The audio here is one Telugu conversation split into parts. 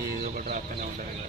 ఇది ఒకటి రాస్తూనే ఉంటుంది కదా.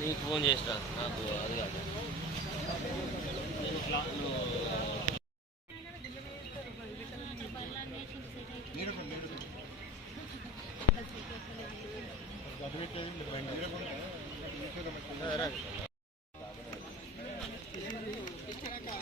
నీకు ఫోన్ చేసిన. నాకు అది కాదు.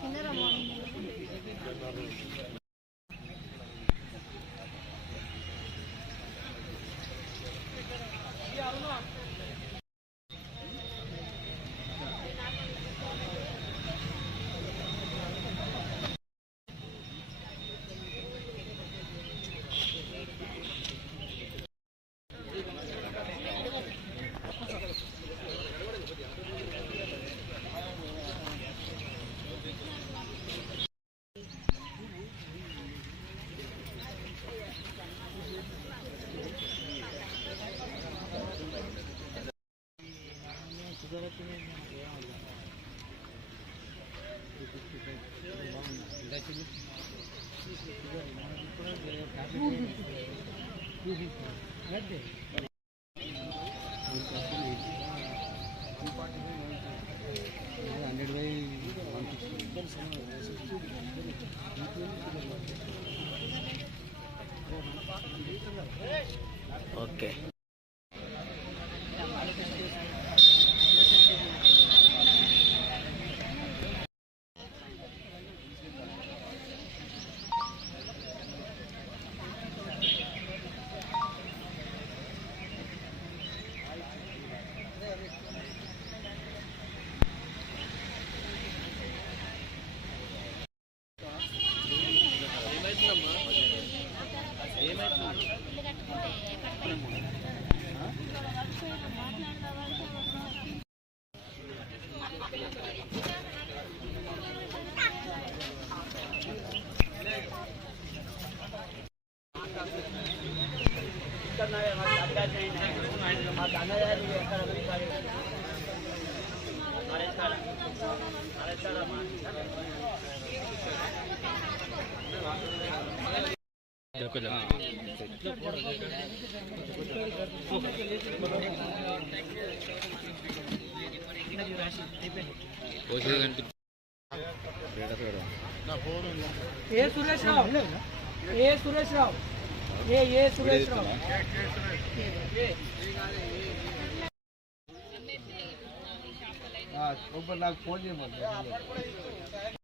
తిన్నారా morning. Hundred by one okay है कोई ఏ సురేష్ రావు ఏ సురేష్ రావు ఏ ఏ సురేష్ రావు నాకు ఫోన్ చేయమంటారు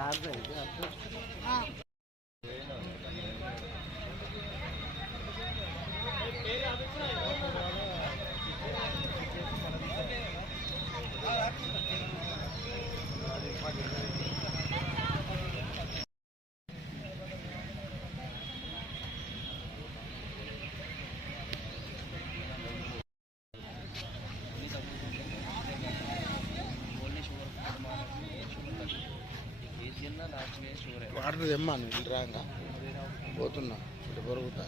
Sabe, వాటర్ తెమ్మాను రాగా. పోతున్నా ఇటు పొరుగుతా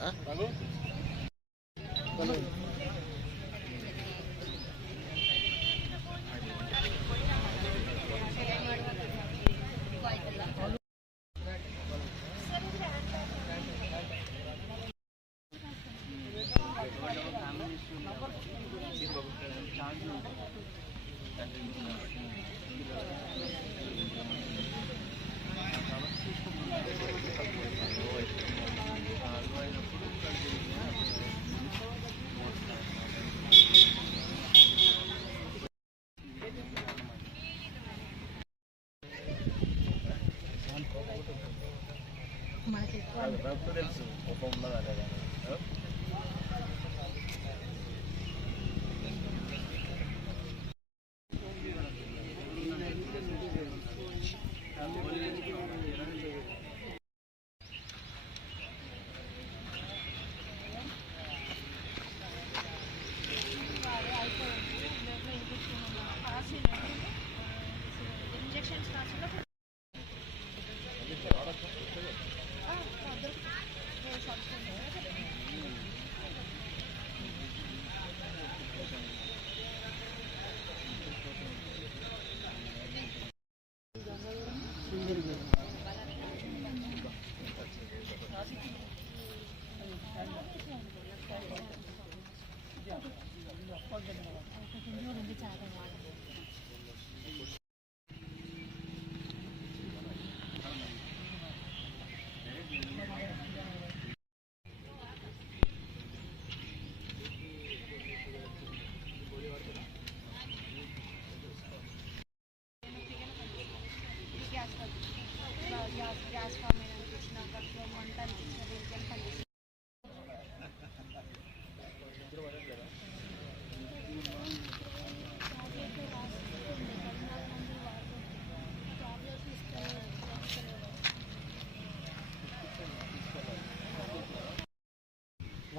ఎక్కువ తెలుసు ఒక ఉన్నది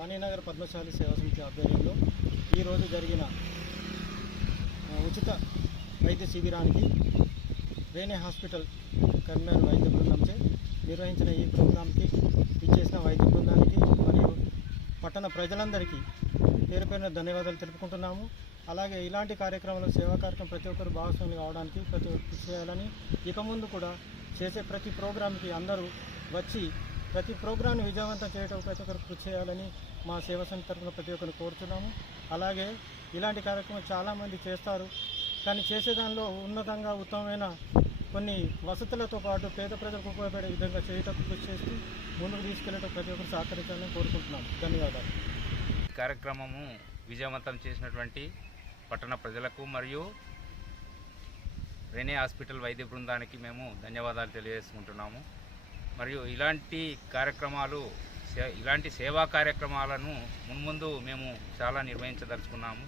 వాణినగర్ పద్మశాలి సేవా సమితి ఆధ్వర్యంలో ఈరోజు జరిగిన ఉచిత వైద్య శిబిరానికి రేణే హాస్పిటల్ కరీంనగర్ వైద్య బృందంచే నిర్వహించిన ఈ ప్రోగ్రాంకి ఇచ్చేసిన వైద్య బృందానికి మరియు పట్టణ ప్రజలందరికీ పేరు పేరున ధన్యవాదాలు తెలుపుకుంటున్నాము. అలాగే ఇలాంటి కార్యక్రమాలు సేవా కార్యక్రమం ప్రతి ఒక్కరు భాగస్వామి కావడానికి ప్రతి ఒక్కరు కృషి చేయాలని ఇక ముందు కూడా చేసే ప్రతి ప్రోగ్రాంకి అందరూ వచ్చి ప్రతి ప్రోగ్రాంని విజయవంతం చేయడం ప్రతి ఒక్కరు కృషి చేయాలని మా సేవా సమితి తరఫున ప్రతి ఒక్కరు కోరుతున్నాము అలాగే ఇలాంటి కార్యక్రమం చాలామంది చేస్తారు. కానీ చేసే దానిలో ఉన్నతంగా ఉత్తమమైన కొన్ని వసతులతో పాటు పేద ప్రజలకు ఉపయోగపడే విధంగా చేయటం కృషి చేస్తూ ముందుకు తీసుకెళ్ళటం ప్రతి ఒక్కరు సహకరించాలని కోరుకుంటున్నాం ధన్యవాదాలు. ఈ కార్యక్రమము విజయవంతం చేసినటువంటి పట్టణ ప్రజలకు మరియు రెనే హాస్పిటల్ వైద్య బృందానికి మేము ధన్యవాదాలు తెలియజేసుకుంటున్నాము. మరియు ఇలాంటి కార్యక్రమాలు సే- ఇలాంటి సేవా కార్యక్రమాలను మున్ముందు మేము చాలా నిర్వహించదలుచుకున్నాము.